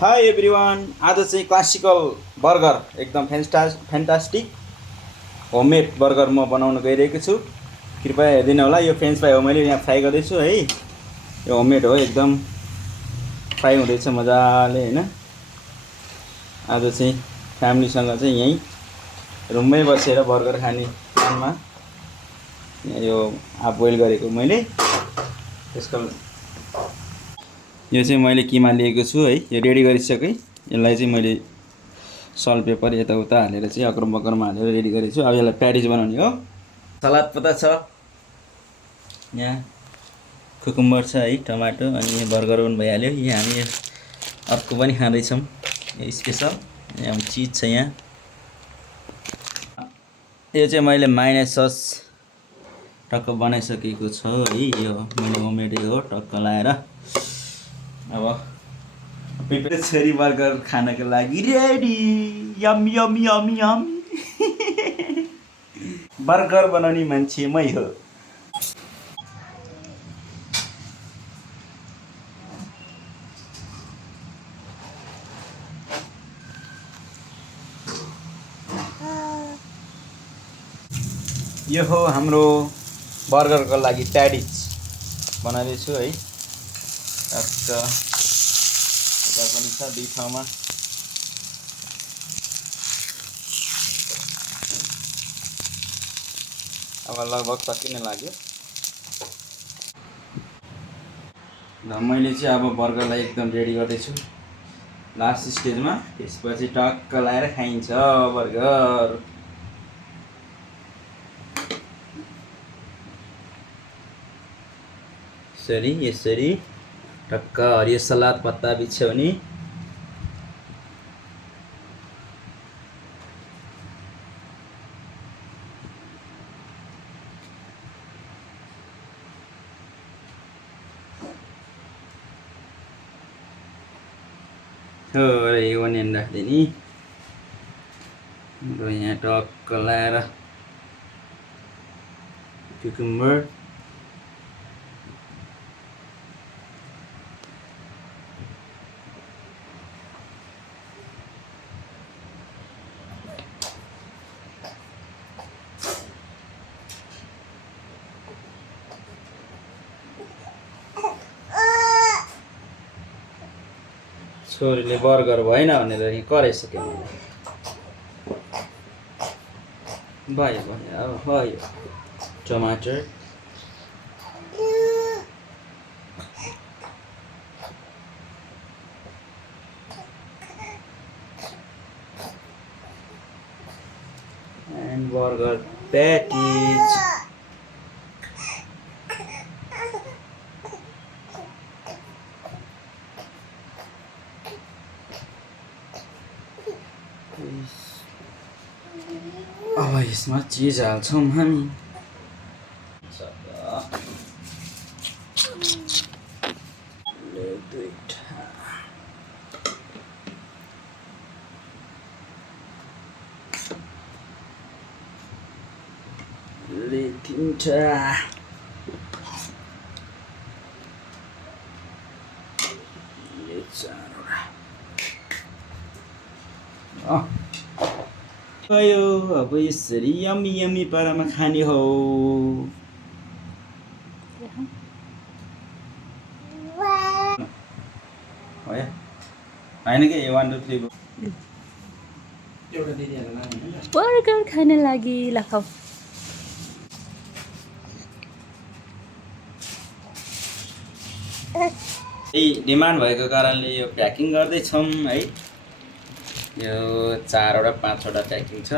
High everyone, आज चाहिँ classical burger एकदम फ्यान्टास्टिक होममेड बर्गर म बनाउन गइरहेको छु। कृपया हेरिदिनु होला। यो फ्रेन्च फ्राई हो, मैले यहाँ फ्राई गर्दैछु है। यो होममेड हो, एकदम फ्राई हुँदैछ मजाले हैन। आज चाहिँ फ्यामिलीसँग चाहिँ यहीँ रुममै बसेर बर्गर खाने प्लानमा यो हाफ बोइल गरेको मैले। त्यसको यो चाहिँ मैले किमा लिएको छु है। यो रेडी गरिसकेँ। यसलाई चाहिँ मैले सल्ट पेपर यताउता हालेर चाहिँ अक्रम बक्रम हालेर रेडी गरेको छु। अब यसलाई प्याटिज बनाउने हो। सलाद पता छ, यहाँ कुकुम्बर छ है, टमाटो, अनि यहाँ बर्गर पनि भइहाल्यो। यहाँ हामी अर्को पनि खाँदैछौँ, यो स्पेसल। यहाँ चिज छ यहाँ। यो चाहिँ मैले मायोनेज सस टक्क बनाइसकेको छ है। यो मैले होममेडै हो, टक्क लाएर अब प्रिपेयर छेरी बर्गर खानको लागि रेडी। यम यम यम यम बर्गर बनाउने मान्छे मै हो। यो हो हाम्रो बर्गरको लागि प्याटिज बनाउँदैछु है। टक्क यता पनि छ, दुई ठाउँमा। अब लगभग सकिन लाग्यो। र मैले चाहिँ अब बर्गरलाई एकदम रेडी गर्दैछु लास्ट स्टेजमा। त्यसपछि टक्क लाएर खाइन्छ बर्गर। यसरी टक्क हरियो सलाद पत्ता बिछ्यो भने थोरै अनियन राखिदिने। र यहाँ टक्क लाएर कुकुम्बर, छोरीले बर्गर भएन भनेर यहाँ कराइसक्यो मैले। भयो अब भयो। टमाटर, and burger patties. अब यसमा चिज हाल्छौँ हामी। तिनवटा भयो। अब यसरी यमी यमी पारामा खाने हो। होइन कि 1 2 3 एउटा दिदीहरुलाई बर्गर खान लागि लखाऊ। यही डिमान्ड भएको कारणले यो प्याकिङ गर्दैछौँ है। यो 4 वटा 5 वटा प्याकिङ छ।